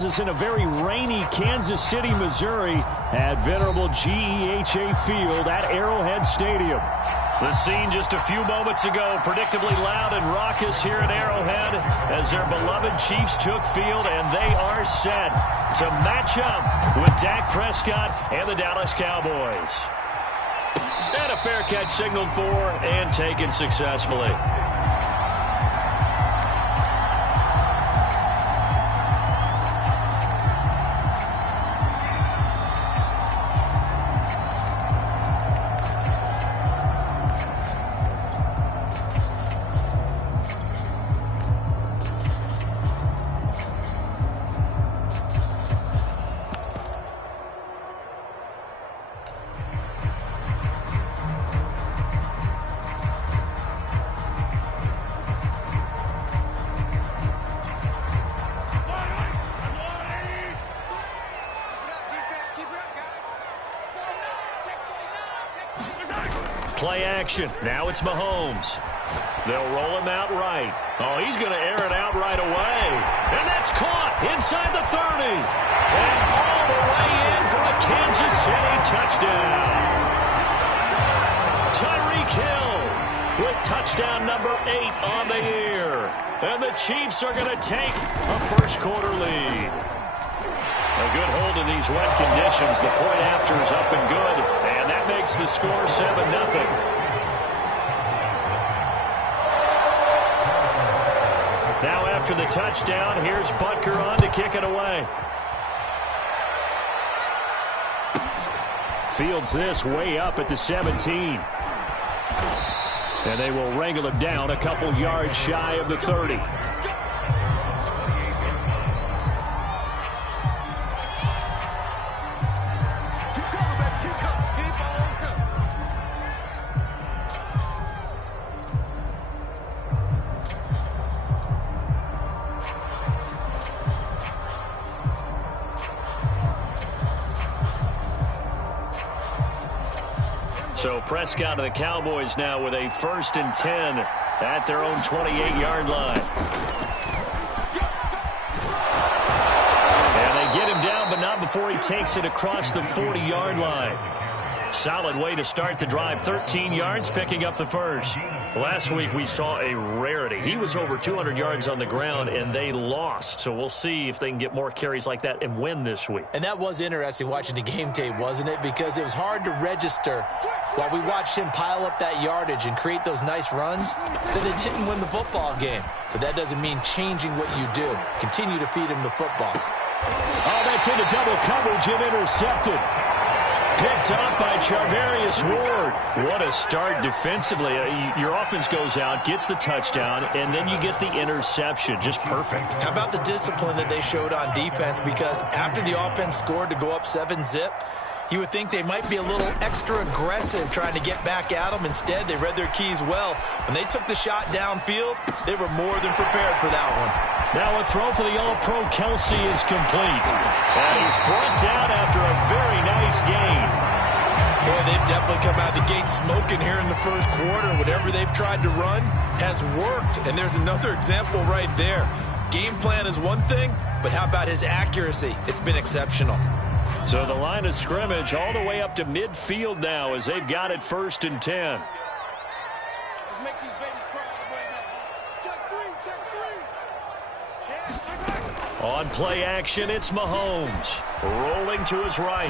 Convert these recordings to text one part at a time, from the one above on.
Is in a very rainy Kansas City, Missouri at venerable GEHA Field at Arrowhead Stadium. The scene just a few moments ago, predictably loud and raucous here at Arrowhead as their beloved Chiefs took field, and they are set to match up with Dak Prescott and the Dallas Cowboys. And a fair catch signaled for and taken successfully. Play action. Now it's Mahomes. They'll roll him out right. Oh, he's going to air it out right away. And that's caught inside the 30. And all the way in for a Kansas City touchdown. Tyreek Hill with touchdown number 8 on the year. And the Chiefs are going to take a first-quarter lead. A good hold in these wet conditions. The point after is up and good. And that makes the score 7-0. Now after the touchdown, here's Butker on to kick it away. Fields this way up at the 17. And they will wrangle him down a couple yards shy of the 30. So Prescott and the Cowboys now with a 1st and 10 at their own 28-yard line. And they get him down, but not before he takes it across the 40-yard line. Solid way to start the drive. 13 yards, picking up the first. Last week we saw a rarity. He was over 200 yards on the ground, and they lost. So we'll see if they can get more carries like that and win this week. And that was interesting watching the game tape, wasn't it? Because it was hard to register while we watched him pile up that yardage and create those nice runs that they didn't win the football game. But that doesn't mean changing what you do. Continue to feed him the football. Oh, that's into double coverage and intercepted. Picked up by Charvarius Ward. What a start defensively. Your offense goes out, gets the touchdown, and then you get the interception. Just perfect. How about the discipline that they showed on defense? Because after the offense scored to go up 7-zip, you would think they might be a little extra aggressive trying to get back at them. Instead, they read their keys well. When they took the shot downfield, they were more than prepared for that one. Now a throw for the All-Pro Kelsey is complete. And he's brought down after a very nice gain. Boy, they've definitely come out of the gate smoking here in the first quarter. Whatever they've tried to run has worked. And there's another example right there. Game plan is one thing, but how about his accuracy? It's been exceptional. So the line of scrimmage all the way up to midfield now as they've got it 1st and 10. Let's make these babies cry right now. Check three. On play action, it's Mahomes. Rolling to his right.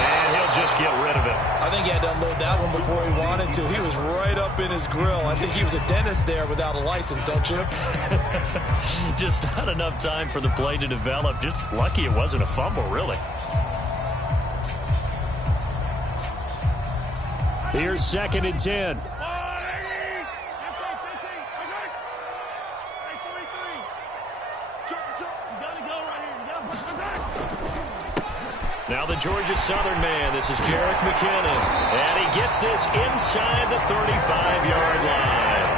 And he'll just get rid of it. I think he had to unload that one before he wanted to. He was right up in his grill. I think he was a dentist there without a license, don't you? Just not enough time for the play to develop. Just lucky it wasn't a fumble, really. Here's 2nd and 10. Now the Georgia Southern man, this is Jerick McKinnon. And he gets this inside the 35-yard line.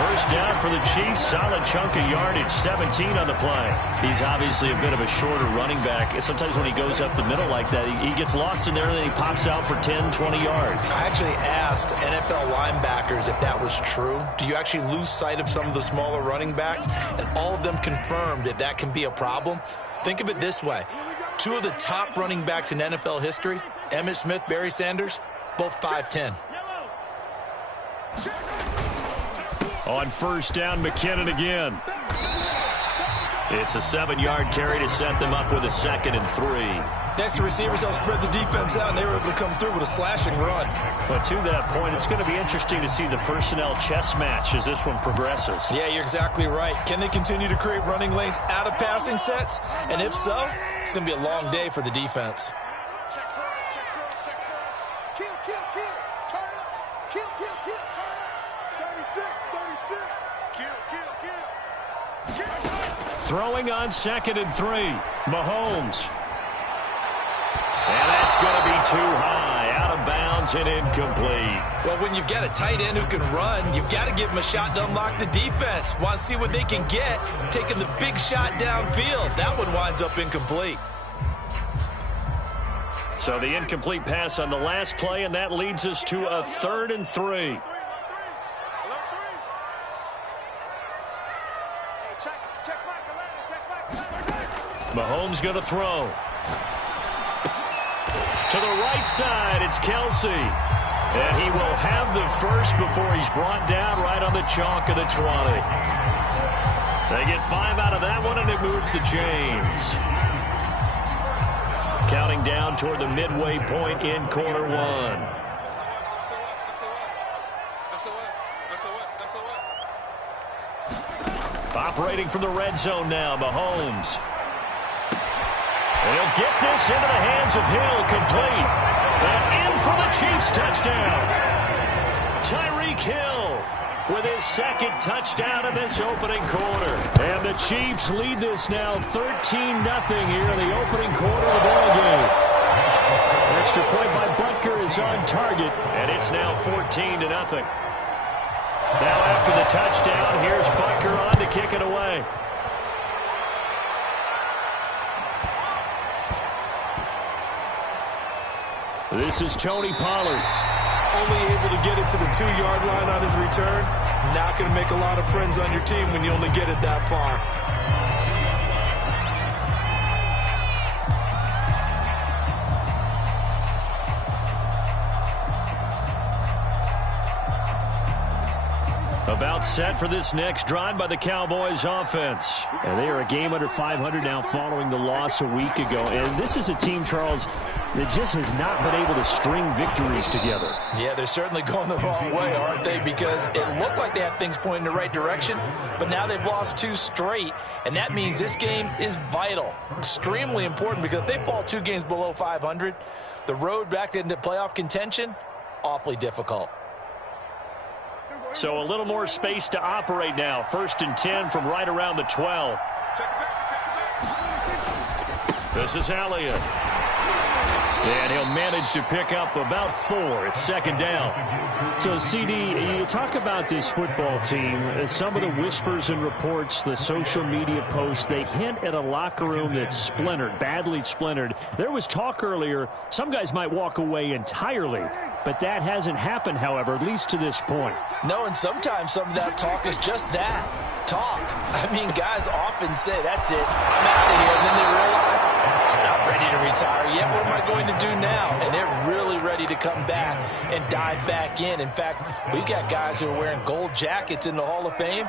First down for the Chiefs. Solid chunk of yardage, 17 on the play. He's obviously a bit of a shorter running back. Sometimes when he goes up the middle like that, he gets lost in there and then he pops out for 10, 20 yards. I actually asked NFL linebackers if that was true. Do you actually lose sight of some of the smaller running backs? And all of them confirmed that that can be a problem. Think of it this way. Two of the top running backs in NFL history, Emmitt Smith, Barry Sanders, both 5'10". On first down, McKinnon again. It's a 7-yard carry to set them up with a 2nd and 3. Next to receivers, they'll spread the defense out, and they were able to come through with a slashing run. But to that point, it's going to be interesting to see the personnel chess match as this one progresses. Yeah, you're exactly right. Can they continue to create running lanes out of passing sets? And if so, it's going to be a long day for the defense. Check cross, check cross, check cross. Kill, kill, kill. Turn up. Kill, kill, kill. Turn up. 36, 36. Kill, kill, kill. Kill. Throwing on 2nd and 3. Mahomes. And that's going to be too high. Out of bounds and incomplete. Well, when you've got a tight end who can run, you've got to give him a shot to unlock the defense. Want to see what they can get, taking the big shot downfield. That one winds up incomplete. So the incomplete pass on the last play, and that leads us to a 3rd and 3. Mahomes going to throw. To the right side, it's Kelsey. And he will have the first before he's brought down right on the chalk of the 20. They get 5 out of that one, and it moves the chains. Counting down toward the midway point in quarter 1. Operating from the red zone now, Mahomes. And he'll get this into the hands of Hill, complete. And in for the Chiefs touchdown. Tyreek Hill with his 2nd touchdown in this opening quarter. And the Chiefs lead this now 13-0 here in the opening quarter of the ball game. Extra point by Butker is on target, and it's now 14-0. Now after the touchdown, here's Butker on to kick it away. This is Tony Pollard. Only able to get it to the 2-yard line on his return. Not going to make a lot of friends on your team when you only get it that far. About set for this next drive by the Cowboys offense. And they are a game under 500 now following the loss a week ago. And this is a team, Charles, that just has not been able to string victories together. Yeah, they're certainly going the wrong way, aren't they? Because it looked like they had things pointing in the right direction, but now they've lost 2 straight, and that means this game is vital, extremely important, because if they fall 2 games below 500, the road back into playoff contention, awfully difficult. So a little more space to operate now. 1st and 10 from right around the 12. This is Elliott. And he'll manage to pick up about 4. It's 2nd down. So, CD, you talk about this football team. Some of the whispers and reports, the social media posts, they hint at a locker room that's splintered, badly splintered. There was talk earlier, some guys might walk away entirely. But that hasn't happened, however, at least to this point. No, and sometimes some of that talk is just that, talk. I mean, guys often say, that's it, I'm out of here. And then they realize, I'm not ready to retire yet. What am I going to do now? And they're really ready to come back and dive back in. In fact, we've got guys who are wearing gold jackets in the Hall of Fame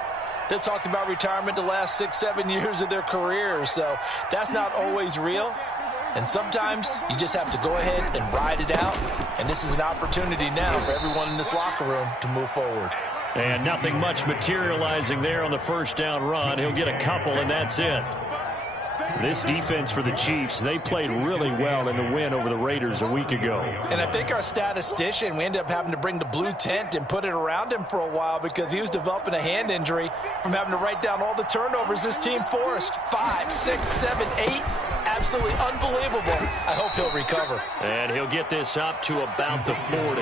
that talked about retirement the last 6-7 years of their careers. So that's not always real. And sometimes you just have to go ahead and ride it out. And this is an opportunity now for everyone in this locker room to move forward. And nothing much materializing there on the 1st down run. He'll get a couple, and that's it. This defense for the Chiefs, they played really well in the win over the Raiders a week ago. And I think our statistician, we ended up having to bring the blue tent and put it around him for a while because he was developing a hand injury from having to write down all the turnovers this team forced. 5, 6, 7, 8. Absolutely unbelievable. I hope he'll recover. And he'll get this up to about the 40.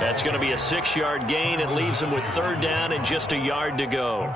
That's going to be a 6-yard gain. It leaves him with 3rd down and just a yard to go.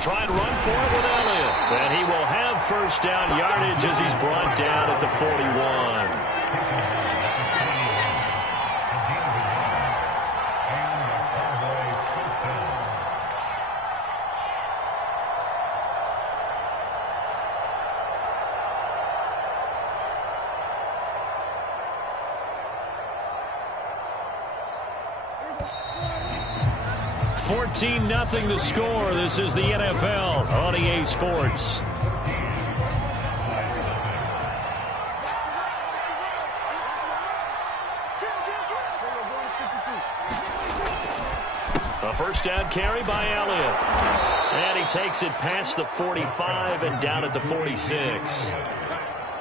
Try and run for it with Elliott. And he will have 1st down yardage as he's brought down at the 41. Nothing the score. This is the NFL on EA Sports. A 1st down carry by Elliott. And he takes it past the 45 and down at the 46.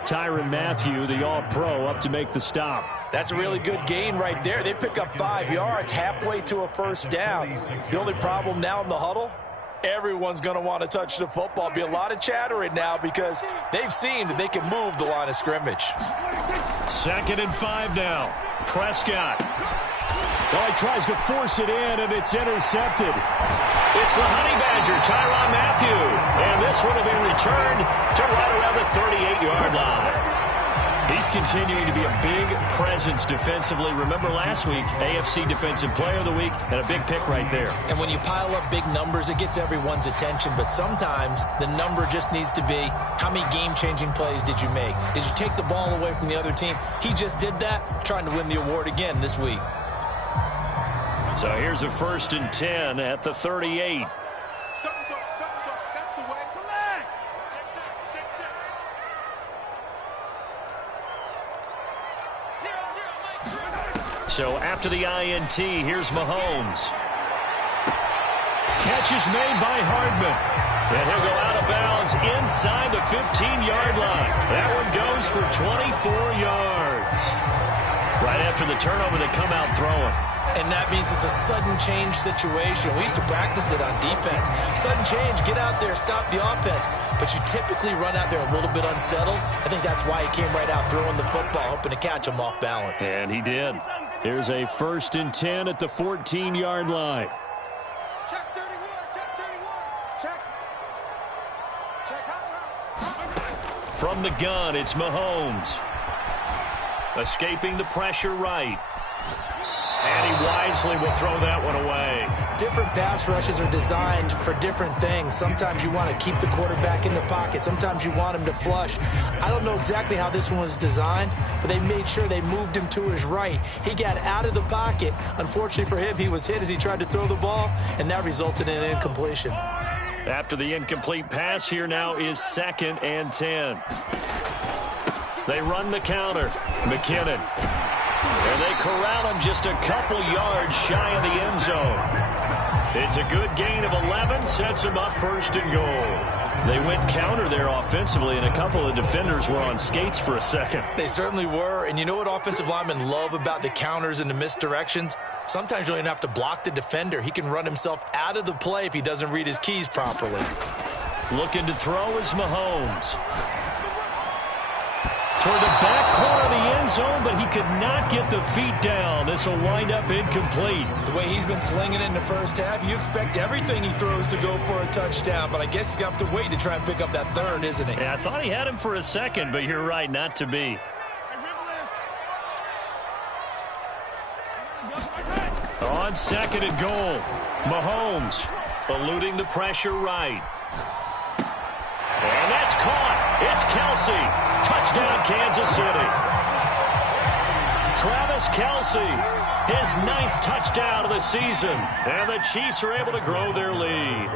Tyrann Mathieu, the All-Pro, up to make the stop. That's a really good gain right there. They pick up 5 yards halfway to a 1st down. The only problem now in the huddle, everyone's going to want to touch the football. Be a lot of chattering now because they've seen that they can move the line of scrimmage. 2nd and 5 now. Prescott. Oh, he tries to force it in, and it's intercepted. It's the Honey Badger, Tyrann Mathieu. And this one will be returned to right around the 38-yard line. He's continuing to be a big presence defensively. Remember last week, AFC Defensive Player of the Week, and a big pick right there. And when you pile up big numbers, it gets everyone's attention. But sometimes the number just needs to be, how many game-changing plays did you make? Did you take the ball away from the other team? He just did that, trying to win the award again this week. So here's a 1st and 10 at the 38. So after the INT, here's Mahomes. Catch is made by Hardman. And he'll go out of bounds inside the 15-yard line. That one goes for 24 yards. Right after the turnover, they come out throwing. And that means it's a sudden change situation. We used to practice it on defense. Sudden change, get out there, stop the offense. But you typically run out there a little bit unsettled. I think that's why he came right out throwing the football, hoping to catch him off balance. And he did. Here's a 1st and 10 at the 14-yard line. Check 31, check 31. Check. Check out. From the gun, it's Mahomes. Escaping the pressure right. And he wisely will throw that one away. Different pass rushes are designed for different things. Sometimes you want to keep the quarterback in the pocket. Sometimes you want him to flush. I don't know exactly how this one was designed, but they made sure they moved him to his right. He got out of the pocket. Unfortunately for him, he was hit as he tried to throw the ball, and that resulted in an incompletion. After the incomplete pass, here now is 2nd and 10. They run the counter. McKinnon. And they corral him just a couple yards shy of the end zone. It's a good gain of 11, sets him up 1st and goal. They went counter there offensively, and a couple of defenders were on skates for a second. They certainly were, and you know what offensive linemen love about the counters and the misdirections? Sometimes you don't even have to block the defender. He can run himself out of the play if he doesn't read his keys properly. Looking to throw is Mahomes. Toward the back corner of the end zone, but he could not get the feet down. This will wind up incomplete. The way he's been slinging it in the first half, you expect everything he throws to go for a touchdown, but I guess he's going to have to wait to try and pick up that 3rd, isn't he? Yeah, I thought he had him for a second, but you're right, not to be. On 2nd and goal, Mahomes eluding the pressure right. And that's caught. It's Kelsey. Touchdown, Kansas City. Travis Kelce, his 9th touchdown of the season. And the Chiefs are able to grow their lead.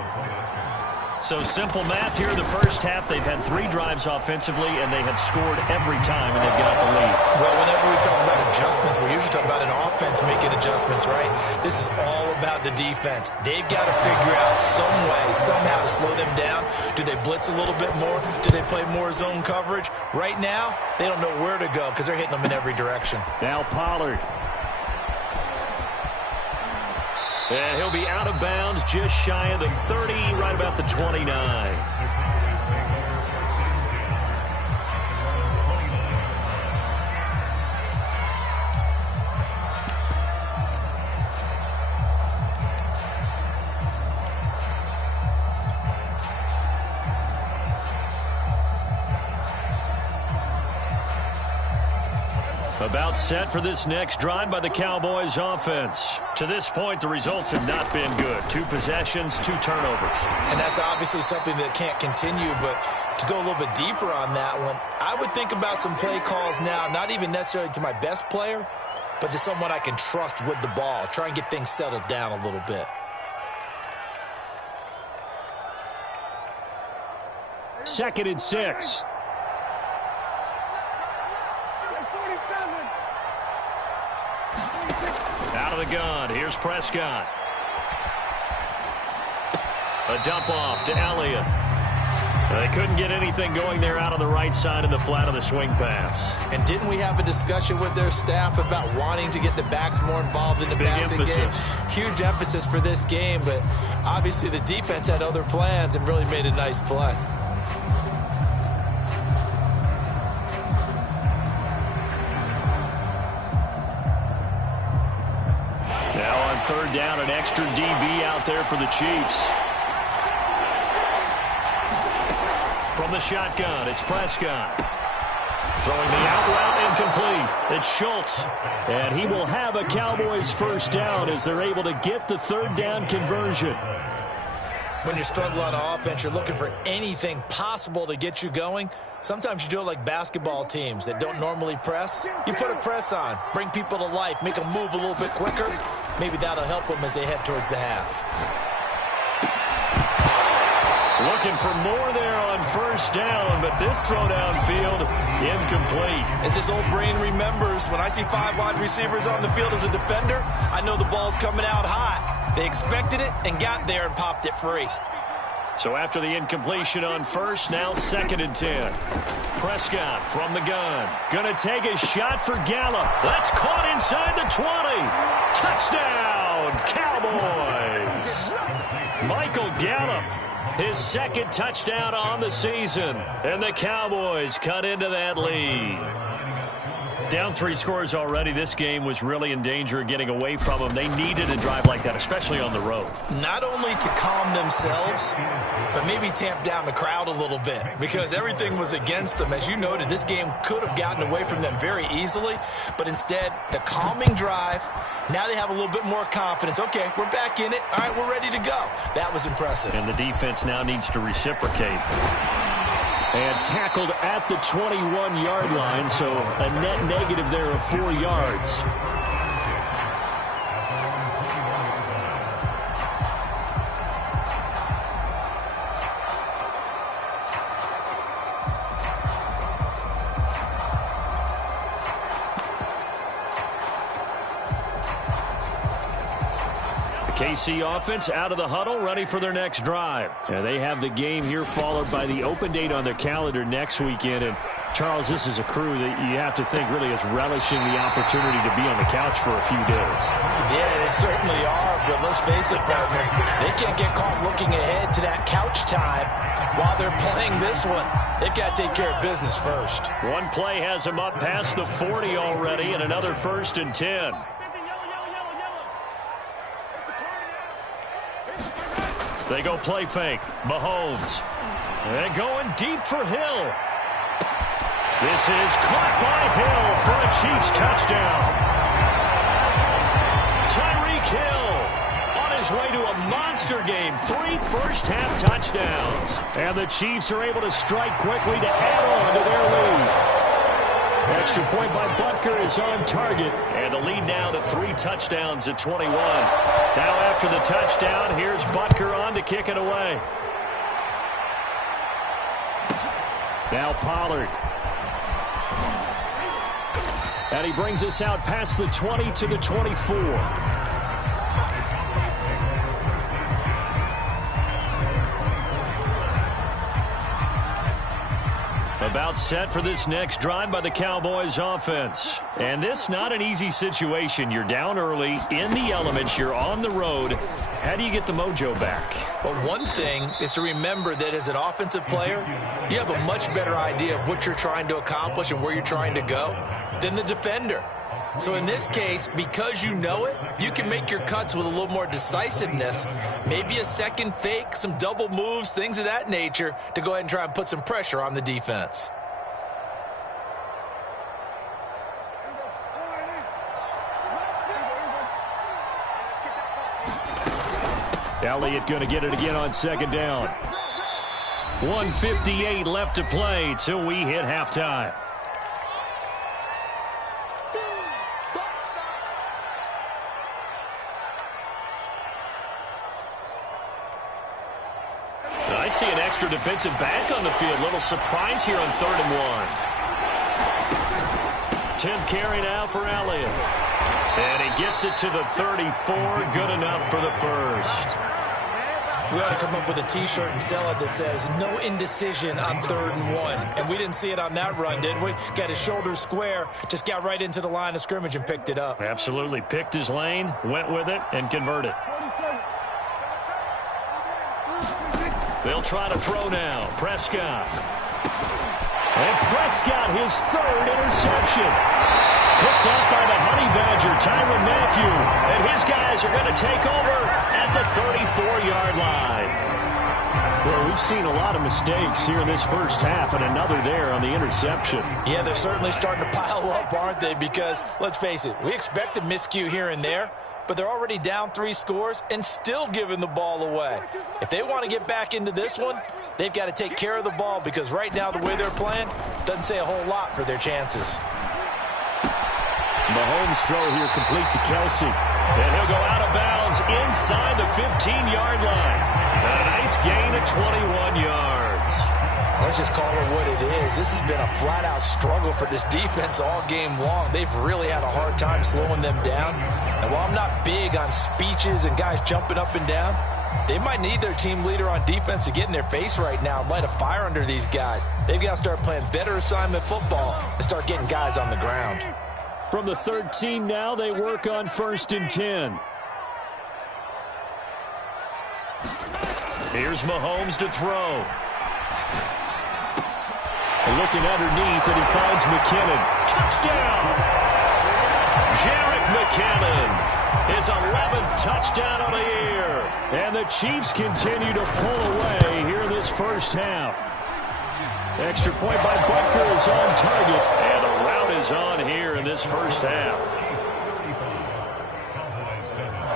So simple math here in the first half. They've had 3 drives offensively, and they have scored every time, and they've got the lead. Well, whenever we talk about adjustments, we usually talk about an offense making adjustments, right? This is all about the defense. They've got to figure out some way, somehow to slow them down. Do they blitz a little bit more? Do they play more zone coverage? Right now, they don't know where to go because they're hitting them in every direction. Now Pollard. And he'll be out of bounds just shy of the 30, right about the 29. About set for this next drive by the Cowboys offense. To this point, the results have not been good. 2 possessions, 2 turnovers. And that's obviously something that can't continue, but to go a little bit deeper on that one, I would think about some play calls now, not even necessarily to my best player, but to someone I can trust with the ball. Try and get things settled down a little bit. Second and 6. Out of the gun, here's Prescott. A dump off to Elliott. They couldn't get anything going there out on the right side of the flat of the swing pass. And didn't we have a discussion with their staff about wanting to get the backs more involved in the passing game? Huge emphasis for this game, but obviously the defense had other plans and really made a nice play. Third down, an extra DB out there for the Chiefs. From the shotgun, it's Prescott. Throwing the out route incomplete. It's Schultz. And he will have a Cowboys first down as they're able to get the third down conversion. When you're struggling on offense, you're looking for anything possible to get you going. Sometimes you do it like basketball teams that don't normally press. You put a press on, bring people to life, make them move a little bit quicker. Maybe that'll help them as they head towards the half. Looking for more there on first down, but this throw downfield, incomplete. As his old brain remembers, when I see 5 wide receivers on the field as a defender, I know the ball's coming out hot. They expected it and got there and popped it free. So after the incompletion on first, now second and 10. Prescott from the gun. Gonna take a shot for Gallup. That's caught inside the 20. Touchdown, Cowboys. Michael Gallup, his 2nd touchdown on the season. And the Cowboys cut into that lead. Down 3 scores already. This game was really in danger of getting away from them. They needed a drive like that, especially on the road. Not only to calm themselves, but maybe tamp down the crowd a little bit because everything was against them. As you noted, this game could have gotten away from them very easily, but instead, the calming drive, now they have a little bit more confidence. Okay, we're back in it. All right, we're ready to go. That was impressive. And the defense now needs to reciprocate. And tackled at the 21-yard line, so a net negative there of 4 yards. KC offense out of the huddle, ready for their next drive. They have the game here followed by the open date on their calendar next weekend. And Charles, this is a crew that you have to think really is relishing the opportunity to be on the couch for a few days. Yeah, they certainly are, but let's face it, partner, they can't get caught looking ahead to that couch time while they're playing this one. They've got to take care of business first. One play has them up past the 40 already, and another 1st and 10. They go play fake. Mahomes. They're going deep for Hill. This is caught by Hill for a Chiefs touchdown. Tyreek Hill on his way to a monster game. 3 first-half touchdowns. And the Chiefs are able to strike quickly to add on to their lead. Extra point by Butker is on target. And the lead now to 3 touchdowns at 21. Now after the touchdown, here's Butker on to kick it away. Now Pollard. And he brings us out past the 20 to the 24. About set for this next drive by the Cowboys offense. And this not an easy situation. You're down early, in the elements, you're on the road. How do you get the mojo back? Well, one thing is to remember that as an offensive player, you have a much better idea of what you're trying to accomplish and where you're trying to go than the defender. So in this case, because you know it, you can make your cuts with a little more decisiveness, maybe a second fake, some double moves, things of that nature, to go ahead and try and put some pressure on the defense. Elliott going to get it again on second down. 1:58 left to play till we hit halftime. I see an extra defensive back on the field. Little surprise here on 3rd and 1. 10th carry now for Elliott. And he gets it to the 34. Good enough for the first. We ought to come up with a T-shirt and sell it that says, no indecision on 3rd and 1. And we didn't see it on that run, did we? Got his shoulders square, just got right into the line of scrimmage and picked it up. Absolutely. Picked his lane, went with it, and converted. They'll try to throw now. Prescott. And Prescott, his 3rd interception. Picked up by the Honey Badger, Tyrann Mathieu. And his guys are going to take over at the 34-yard line. Well, we've seen a lot of mistakes here in this first half, and another there on the interception. Yeah, they're certainly starting to pile up, aren't they? Because, let's face it, we expected miscue here and there, but they're already down 3 scores and still giving the ball away. If they want to get back into this one, they've got to take care of the ball, because right now the way they're playing doesn't say a whole lot for their chances. Mahomes' throw here complete to Kelsey. And he'll go out of bounds inside the 15-yard line. A nice gain of 21 yards. Let's just call it what it is. This has been a flat-out struggle for this defense all game long. They've really had a hard time slowing them down. And while I'm not big on speeches and guys jumping up and down, they might need their team leader on defense to get in their face right now and light a fire under these guys. They've got to start playing better assignment football and start getting guys on the ground. From the 13 now, they work on 1st and 10. Here's Mahomes to throw. Looking underneath, and he finds McKinnon. Touchdown! Jerick McKinnon, his 11th touchdown of the year. And the Chiefs continue to pull away here in this first half. Extra point by Butker is on target. And a rout is on here in this first half.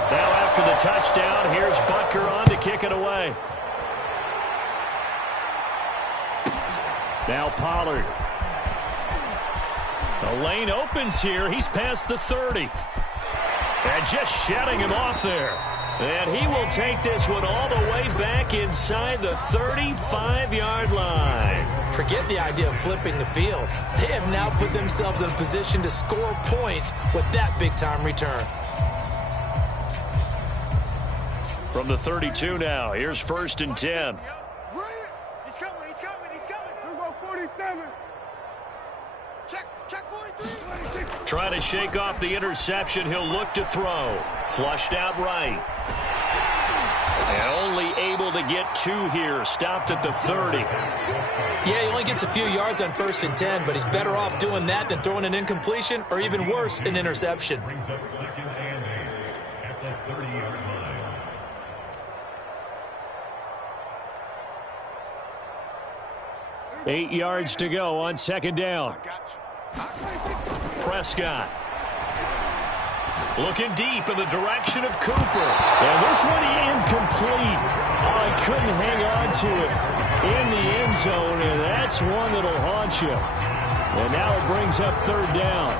Now after the touchdown, here's Butker on to kick it away. Now Pollard. The lane opens here. He's past the 30. And just shutting him off there. And he will take this one all the way back inside the 35-yard line. Forget the idea of flipping the field. They have now put themselves in a position to score points with that big-time return. From the 32 now, here's 1st and 10. He's coming. We'll go 47. Check 43. Trying to shake off the interception. He'll look to throw. Flushed out right. And only able to get 2 here. Stopped at the 30. Yeah, he only gets a few yards on 1st and 10, but he's better off doing that than throwing an incompletion or even worse, an interception. Eight yards to go on 2nd down. Prescott. Looking deep in the direction of Cooper. And this one incomplete. Oh, he couldn't hang on to it in the end zone, and that's one that'll haunt you. And now it brings up third down.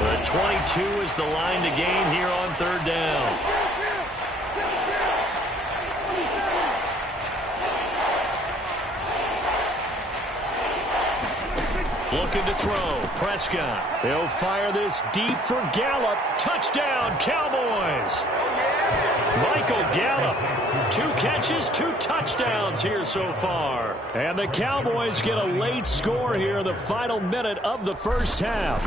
The 22 is the line to gain here on third down. Looking to throw. Prescott. They'll fire this deep for Gallup. Touchdown, Cowboys. Michael Gallup. 2 catches, 2 touchdowns here so far. And the Cowboys get a late score here in the final minute of the first half.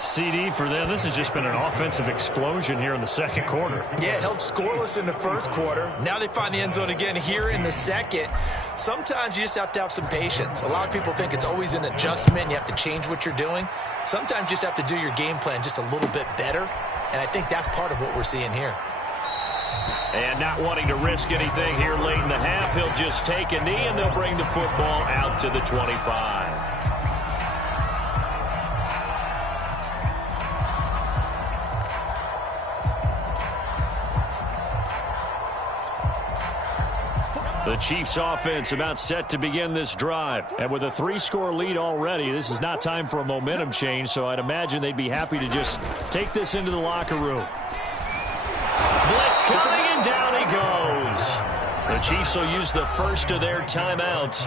CD for them. This has just been an offensive explosion here in the second quarter. Yeah, held scoreless in the first quarter. Now they find the end zone again here in the second. Sometimes you just have to have some patience. A lot of people think it's always an adjustment. You have to change what you're doing. Sometimes you just have to do your game plan just a little bit better. And I think that's part of what we're seeing here. And not wanting to risk anything here late in the half, he'll just take a knee and they'll bring the football out to the 25. The Chiefs offense about set to begin this drive. And with a 3-score lead already, this is not time for a momentum change, so I'd imagine they'd be happy to just take this into the locker room. Blitz coming, and down he goes. The Chiefs will use the first of their timeouts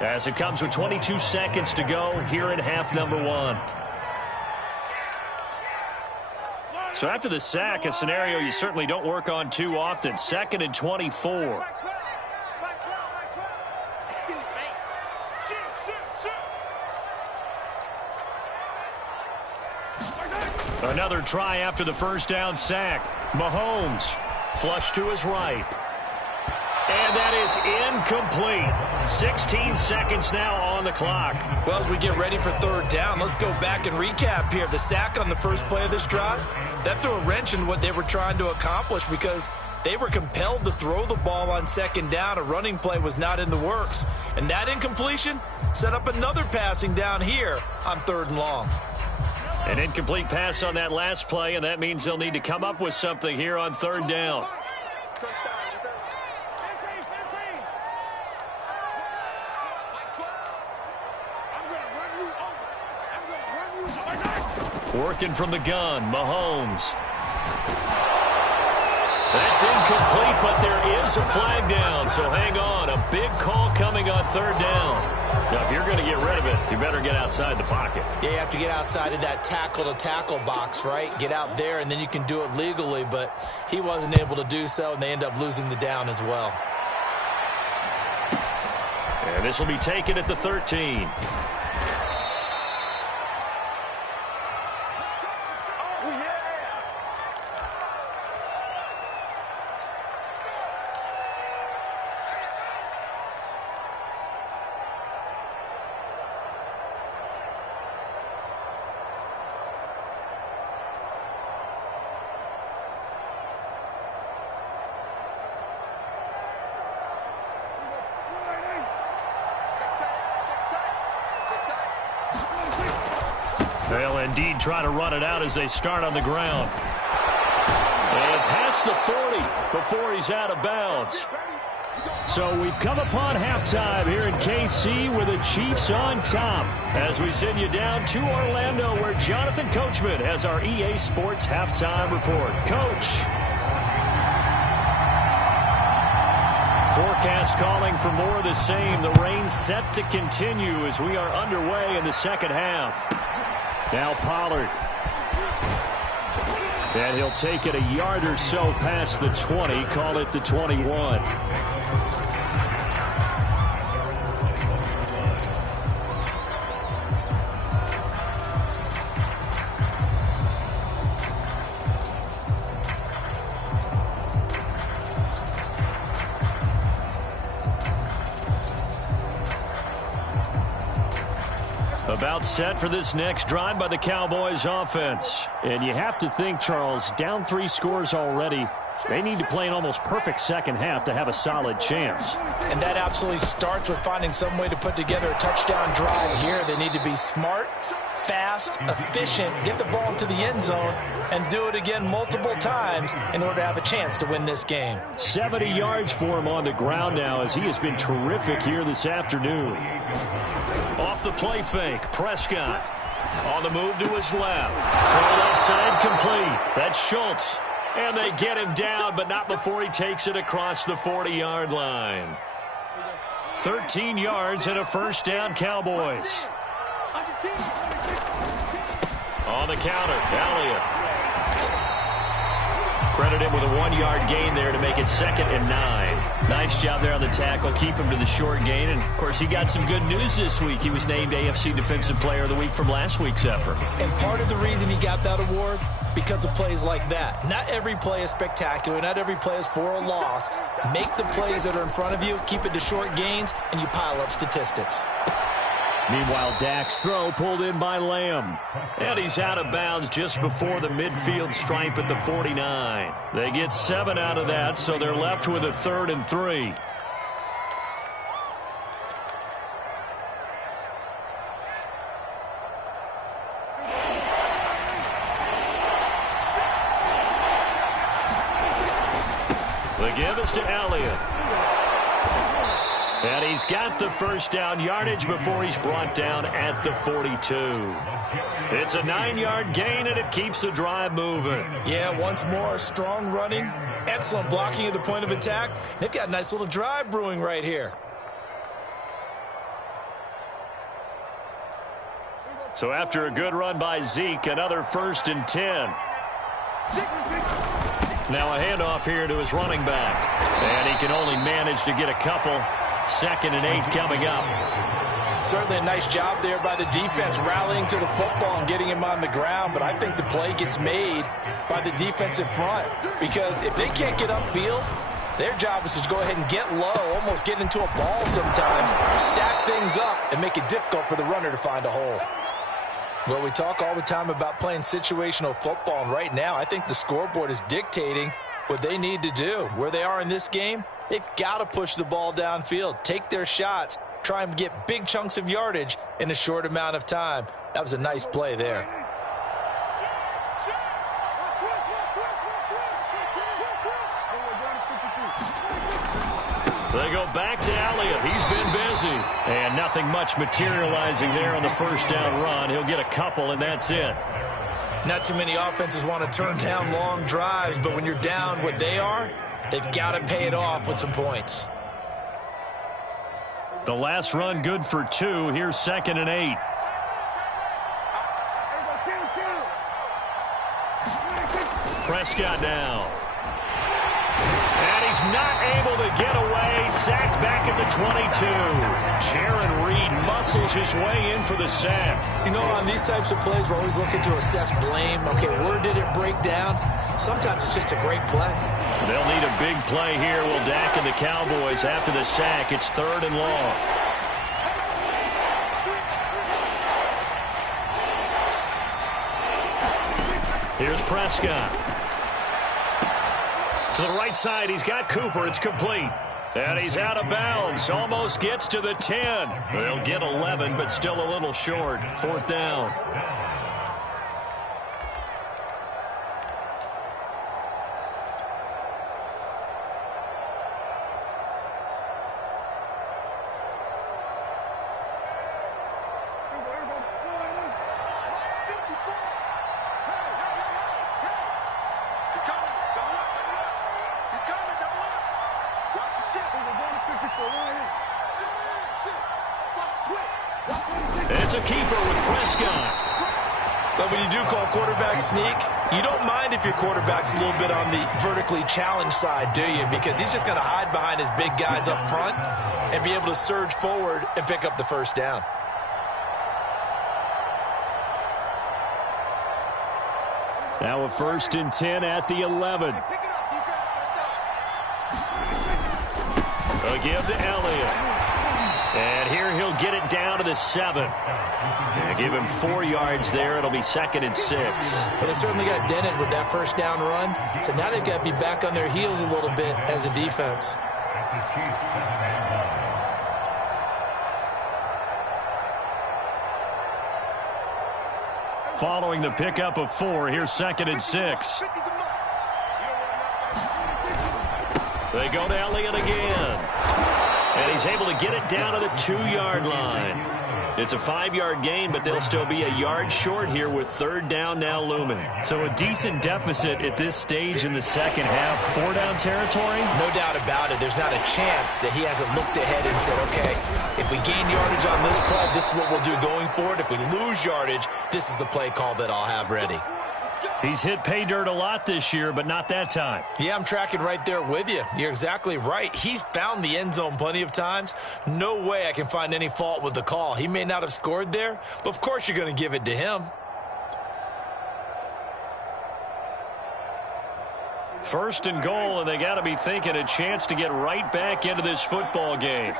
as it comes with 22 seconds to go here in half number 1. So after the sack, a scenario you certainly don't work on too often. 2nd and 24. Another try after the first down sack. Mahomes, flush to his right. And that is incomplete. 16 seconds now on the clock. Well, as we get ready for third down, let's go back and recap here. The sack on the first play of this drive, that threw a wrench in what they were trying to accomplish because they were compelled to throw the ball on second down. A running play was not in the works. And that incompletion set up another passing down here on 3rd and long. An incomplete pass on that last play, and that means they'll need to come up with something here on 3rd down. Working from the gun, Mahomes. That's incomplete, but there is a flag down, so hang on. A big call coming on 3rd down. Now, if you're going to get rid of it, you better get outside the pocket. Yeah, you have to get outside of that tackle-to-tackle box, right? Get out there, and then you can do it legally, but he wasn't able to do so, and they end up losing the down as well. And this will be taken at the 13. They'll indeed try to run it out as they start on the ground. And past the 40 before he's out of bounds. So we've come upon halftime here in KC with the Chiefs on top as we send you down to Orlando where Jonathan Coachman has our EA Sports halftime report. Coach. Forecast calling for more of the same. The rain set to continue as we are underway in the second half. Now Pollard. And he'll take it a yard or so past the 20. Call it the 21. About set for this next drive by the Cowboys offense. And you have to think, Charles, down 3 scores already. They need to play an almost perfect second half to have a solid chance. And that absolutely starts with finding some way to put together a touchdown drive here. They need to be smart, fast, efficient, get the ball into the end zone, and do it again multiple times in order to have a chance to win this game. 70 yards for him on the ground now as he has been terrific here this afternoon. Off the play fake, Prescott. On the move to his left. Throw left side complete. That's Schultz. And they get him down, but not before he takes it across the 40-yard line. 13 yards and a first down, Cowboys. On the counter, Elliott. Credit him with a 1-yard gain there to make it 2nd and 9. Nice job there on the tackle. Keep him to the short gain. And, of course, he got some good news this week. He was named AFC Defensive Player of the Week from last week's effort. And part of the reason he got that award, because of plays like that. Not every play is spectacular. Not every play is for a loss. Make the plays that are in front of you, keep it to short gains, and you pile up statistics. Meanwhile, Dak's throw pulled in by Lamb. And he's out of bounds just before the midfield stripe at the 49. They get 7 out of that, so they're left with a 3rd and 3. The give is to Elliott. And he's got the first down yardage before he's brought down at the 42. It's a 9-yard gain, and it keeps the drive moving. Yeah, once more, strong running, excellent blocking at the point of attack. They've got a nice little drive brewing right here. So after a good run by Zeke, another 1st and 10. Now a handoff here to his running back. And he can only manage to get a couple. 2nd and 8 coming up. Certainly a nice job there by the defense rallying to the football and getting him on the ground, but I think the play gets made by the defensive front because if they can't get upfield, their job is to go ahead and get low, almost get into a ball sometimes, stack things up, and make it difficult for the runner to find a hole. Well, we talk all the time about playing situational football, and right now I think the scoreboard is dictating what they need to do. Where they are in this game, they've got to push the ball downfield, take their shots, try and get big chunks of yardage in a short amount of time. That was a nice play there. They go back to Elliott. He's been busy. And nothing much materializing there on the first down run. He'll get a couple, and that's it. Not too many offenses want to turn down long drives, but when you're down what they are, they've got to pay it off with some points. The last run good for 2. Here's 2nd and 8. Prescott now. And he's not able to get away. Sacked back at the 22. Jaron Reed muscles his way in for the sack. You know, on these types of plays, we're always looking to assess blame. Okay, where did it break down? Sometimes it's just a great play. They'll need a big play here, will Dak and the Cowboys after the sack. It's 3rd and long. Here's Prescott. To the right side, he's got Cooper. It's complete. And he's out of bounds. Almost gets to the 10. They'll get 11, but still a little short. 4th down. It's a keeper with Prescott. But when you do call quarterback sneak, you don't mind if your quarterback's a little bit on the vertically challenged side, do you? Because he's just going to hide behind his big guys up front and be able to surge forward and pick up the first down. Now a 1st and 10 at the 11. A give to Elliott. And here he'll get it down to the 7. And give him 4 yards there. It'll be 2nd and 6. Well, they certainly got dented with that first down run. So now they've got to be back on their heels a little bit as a defense. following the pickup of 4. Here's 2nd and 6. They go to Elliott again. And he's able to get it down to the 2-yard line. It's a 5-yard gain, but they'll still be a yard short here with 3rd down now looming. So a decent deficit at this stage in the second half. 4-down territory? No doubt about it. There's not a chance that he hasn't looked ahead and said, okay, if we gain yardage on this play, this is what we'll do going forward. If we lose yardage, this is the play call that I'll have ready. He's hit pay dirt a lot this year, but not that time. Yeah, I'm tracking right there with you. You're exactly right. He's found the end zone plenty of times. No way I can find any fault with the call. He may not have scored there, but of course you're going to give it to him. 1st and goal, and they got to be thinking a chance to get right back into this football game.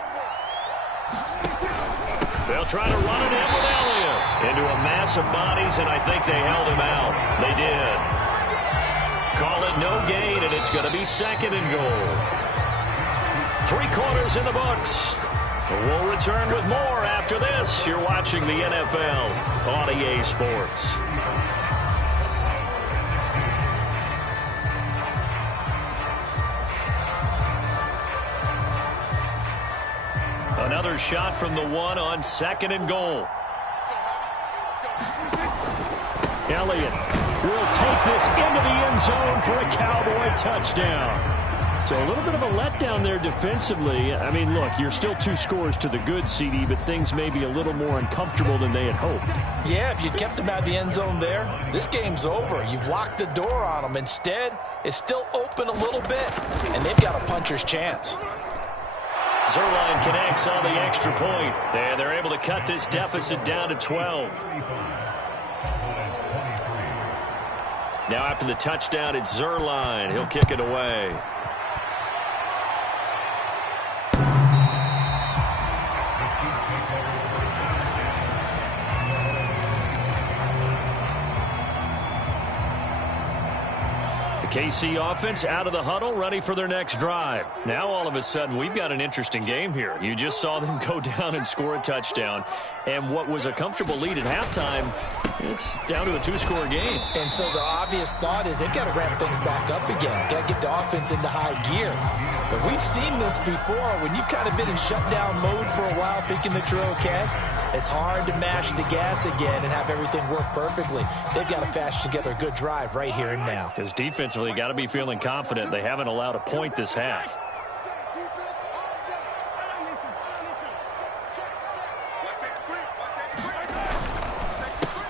They'll try to run it in with Elliott into a mass of bodies, and I think they held him out. They did. Call it no gain, and it's going to be 2nd and goal. 3 quarters in the books. We'll return with more after this. You're watching the NFL on EA Sports. Another shot from the 1 on 2nd and goal. Elliott will take this into the end zone for a Cowboy touchdown. So a little bit of a letdown there defensively. I mean, look, you're still 2 scores to the good, CD, but things may be a little more uncomfortable than they had hoped. Yeah, if you'd kept him out of the end zone there, this game's over. You've locked the door on him. Instead, it's still open a little bit, and they've got a puncher's chance. Zerline connects on the extra point, and they're able to cut this deficit down to 12. Now after the touchdown, it's Zerline. He'll kick it away. KC offense out of the huddle, ready for their next drive. Now all of a sudden we've got an interesting game here. You just saw them go down and score a touchdown, and what was a comfortable lead at halftime, it's down to a 2-score game. And so the obvious thought is they've got to ramp things back up again. Got to get the offense into high gear. But we've seen this before. When you've kind of been in shutdown mode for a while thinking that you're okay, it's hard to mash the gas again and have everything work perfectly. They've got to fashion together a good drive right here and now. Because defensively, got to be feeling confident. They haven't allowed a point this half.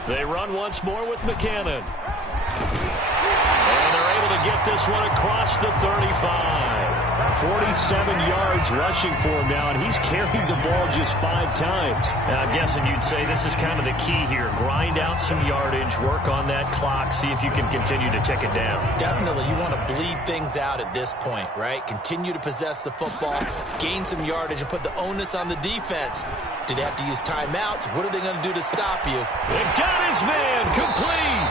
They run once more with McKinnon. And they're able to get this one across the 35. 47 yards rushing for him now, and he's carried the ball just 5 times. And I'm guessing you'd say this is kind of the key here. Grind out some yardage, work on that clock, see if you can continue to tick it down. Definitely, you want to bleed things out at this point, right? Continue to possess the football, gain some yardage, and put the onus on the defense. Do they have to use timeouts? What are they going to do to stop you? They've got his man complete.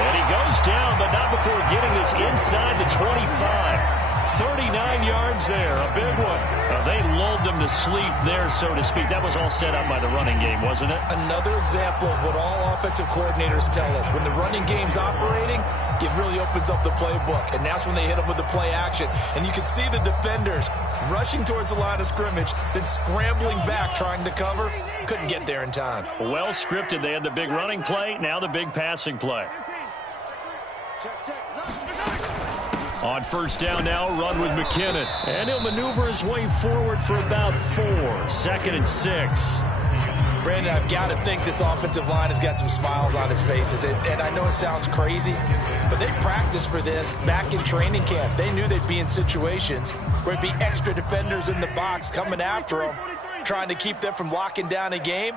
And he goes down, but not before getting this inside the 25. 39 yards there, a big one. They lulled them to sleep there, so to speak. That was all set up by the running game, wasn't it? Another example of what all offensive coordinators tell us. When the running game's operating, it really opens up the playbook, and that's when they hit them with the play action. And you can see the defenders rushing towards the line of scrimmage, then scrambling back, trying to cover. Couldn't get there in time. Well scripted. They had the big running play, now the big passing play. On 1st down now, run with McKinnon. And he'll maneuver his way forward for about 4. 2nd and 6. Brandon, I've got to think this offensive line has got some smiles on its faces. And I know it sounds crazy, but they practiced for this back in training camp. They knew they'd be in situations where it'd be extra defenders in the box coming after them, trying to keep them from locking down a game.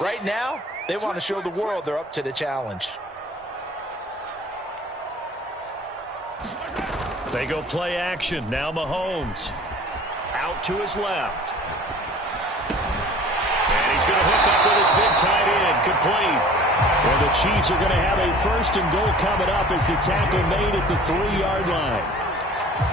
Right now, they want to show the world they're up to the challenge. They go play action. Now Mahomes out to his left. And he's going to hook up with his big tight end. Complete. And the Chiefs are going to have a 1st and goal coming up as the tackle made at the 3-yard line.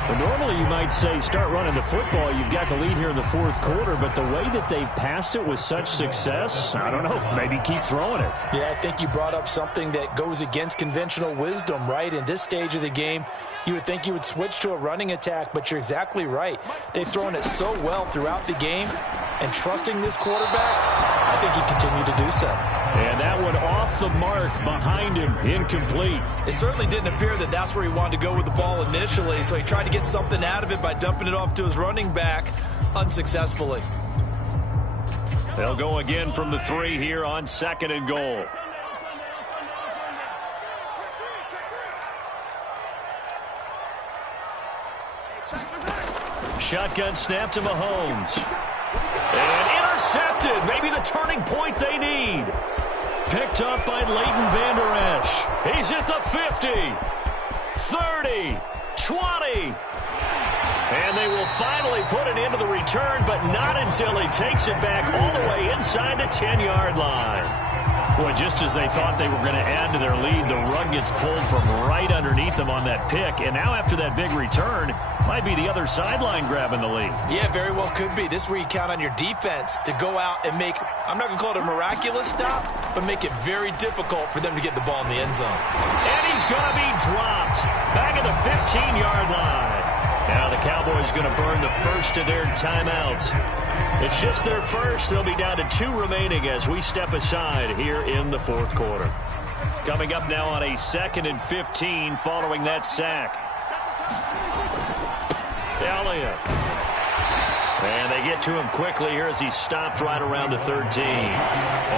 Well, normally you might say start running the football. You've got the lead here in the fourth quarter, but the way that they've passed it with such success, I don't know, maybe keep throwing it. Yeah, I think you brought up something that goes against conventional wisdom, right? In this stage of the game, you would think you would switch to a running attack, but you're exactly right. They've thrown it so well throughout the game, and trusting this quarterback, I think he continued to do so. And that one off the mark behind him, incomplete. It certainly didn't appear that that's where he wanted to go with the ball initially, so he tried to get something out of it by dumping it off to his running back unsuccessfully. They'll go again from the 3 here on 2nd and goal. Shotgun snap to Mahomes. And intercepted. Maybe the turning point they need. Picked up by Leighton Vander Esch. He's at the 50. 30. 20. And they will finally put an end to the return, but not until he takes it back all the way inside the 10-yard line. Boy, just as they thought they were going to add to their lead, the rug gets pulled from right underneath them on that pick. And now after that big return, might be the other sideline grabbing the lead. Yeah, very well could be. This is where you count on your defense to go out and make, I'm not going to call it a miraculous stop, but make it very difficult for them to get the ball in the end zone. And he's going to be dropped back at the 15-yard line. Now the Cowboys going to burn the first of their timeouts. It's just their first. They'll be down to 2 remaining as we step aside here in the fourth quarter. Coming up now on a 2nd and 15 following that sack. Elliott. And they get to him quickly here as he stopped right around the 13.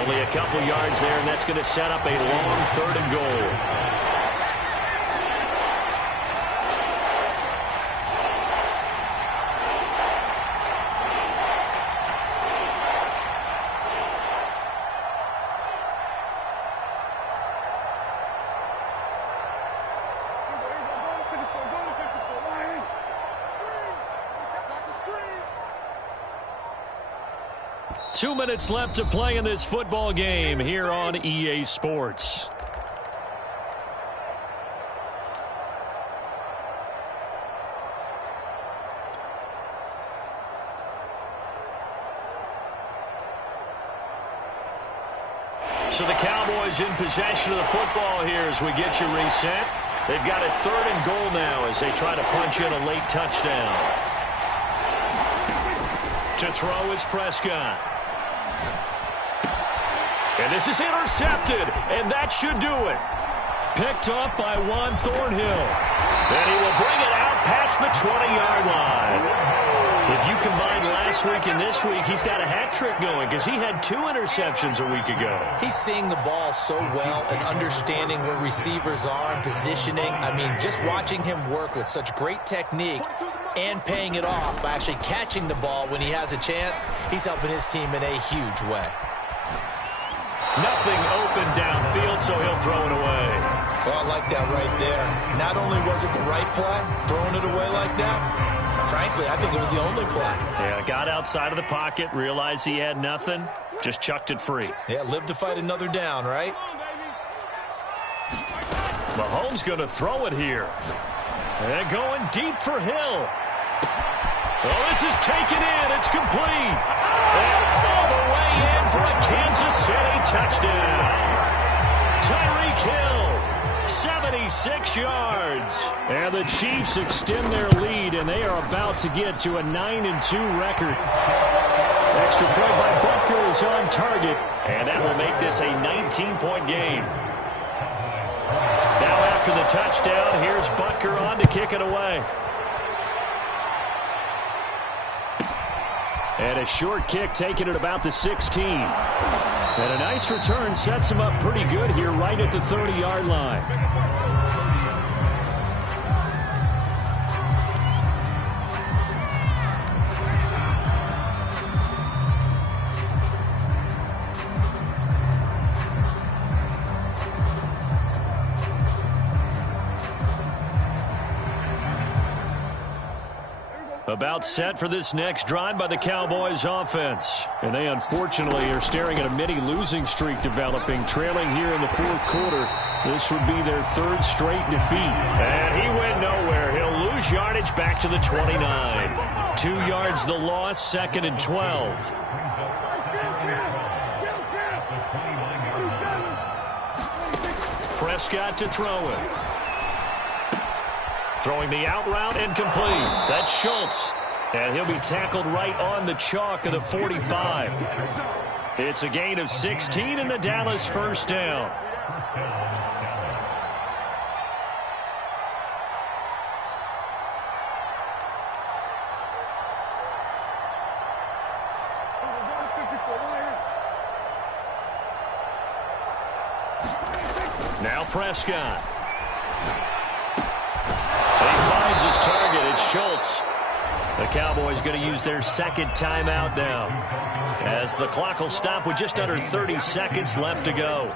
Only a couple yards there, and that's going to set up a long 3rd and goal. Two minutes left to play in this football game here on EA Sports. So the Cowboys in possession of the football here as we get you reset. They've got a 3rd and goal now as they try to punch in a late touchdown. To throw is Prescott. And this is intercepted, and that should do it. Picked up by Juan Thornhill. And he will bring it out past the 20-yard line. If you combine last week and this week, he's got a hat trick going because he had 2 interceptions a week ago. He's seeing the ball so well and understanding where receivers are and positioning. I mean, just watching him work with such great technique and paying it off by actually catching the ball when he has a chance, he's helping his team in a huge way. Nothing open downfield, so he'll throw it away. Well, I like that right there. Not only was it the right play, throwing it away like that, frankly, I think it was the only play. Yeah, got outside of the pocket, realized he had nothing, just chucked it free. Yeah, live to fight another down, right? Mahomes going to throw it here. And going deep for Hill. Well, this is taken in. It's complete. And all the way in for a Kansas City touchdown. Tyreek Hill, 76 yards. And the Chiefs extend their lead, and they are about to get to a 9-2 record. Extra point by Butker is on target, and that will make this a 19-point game. Now after the touchdown, here's Butker on to kick it away. And a short kick taken at about the 16. And a nice return sets him up pretty good here right at the 30-yard line. About set for this next drive by the Cowboys offense. And they unfortunately are staring at a mini losing streak developing, trailing here in the fourth quarter. This would be their 3rd straight defeat. And he went nowhere. He'll lose yardage back to the 29. 2 yards the loss, 2nd and 12. Prescott to throw it. Throwing the out route incomplete. That's Schultz. And he'll be tackled right on the chalk of the 45. It's a gain of 16 and the Dallas first down. Now Prescott. He finds his target. It's Schultz. The Cowboys going to use their 2nd timeout now, as the clock will stop with just under 30 seconds left to go.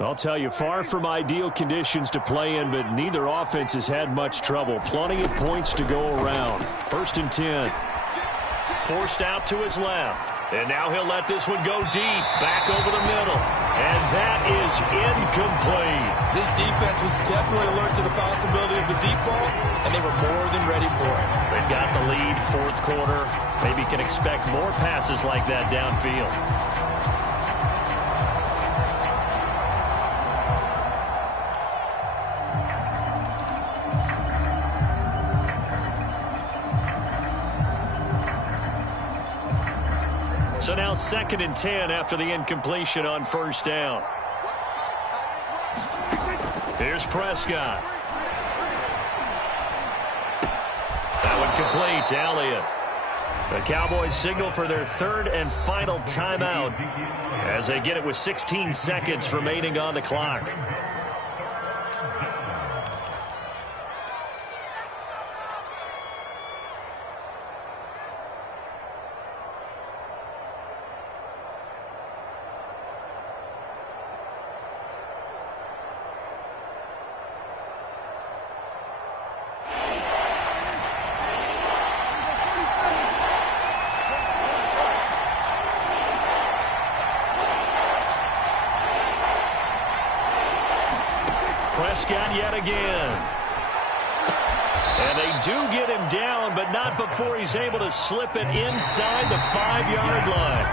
I'll tell you, far from ideal conditions to play in, but neither offense has had much trouble. Plenty of points to go around. 1st and 10. Forced out to his left. And now he'll let this one go deep, back over the middle. And that is incomplete. This defense was definitely alert to the possibility of the deep ball, and they were more than ready for it. They've got the lead, 4th quarter. Maybe can expect more passes like that downfield. So now 2nd and 10 after the incompletion on 1st down. Here's Prescott. That one complete to Elliott. The Cowboys signal for their 3rd and final timeout as they get it with 16 seconds remaining on the clock. Prescott yet again. And they do get him down, but not before he's able to slip it inside the 5-yard line.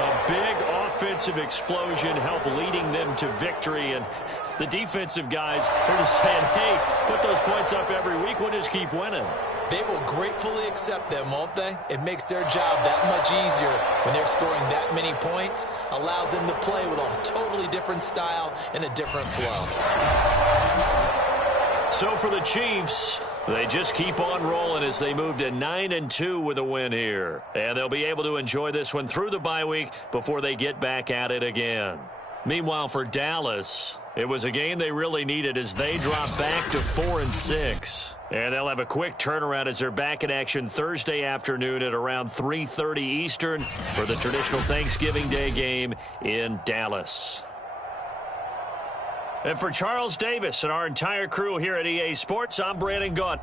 A big offensive explosion helped leading them to victory, and the defensive guys are just saying, hey, put those points up every week, we'll just keep winning. They will gratefully accept them, won't they? It makes their job that much easier when they're scoring that many points. Allows them to play with a totally different style and a different flow. So for the Chiefs, they just keep on rolling as they move to 9-2 with a win here. And they'll be able to enjoy this one through the bye week before they get back at it again. Meanwhile, for Dallas, it was a game they really needed as they drop back to 4-6. And they'll have a quick turnaround as they're back in action Thursday afternoon at around 3:30 Eastern for the traditional Thanksgiving Day game in Dallas. And for Charles Davis and our entire crew here at EA Sports, I'm Brandon Gaunt.